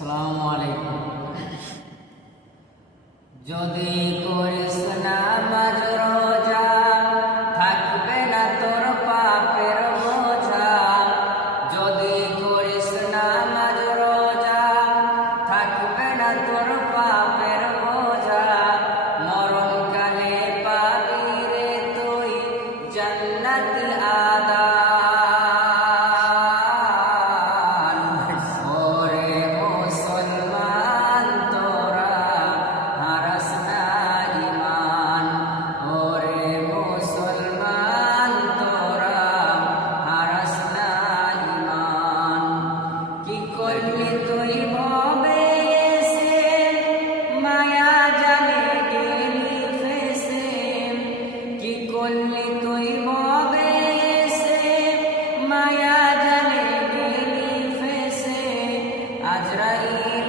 আসসালামু আলাইকুম। যদি করিস নামাজ রোজা থাকবে না তোর পাপের বোঝা। যদি করিস নামাজ রোজা থাকবে না তোর পাপের বোঝা। মরণকালে পাবি রে তুই জান্নাতি আদা। তুই ভবে এসে মায়া জালে গেলি ফেসে। কি করলি তুই ভবে এসে মায়া জালে গেলি ফেসে। আজরাইল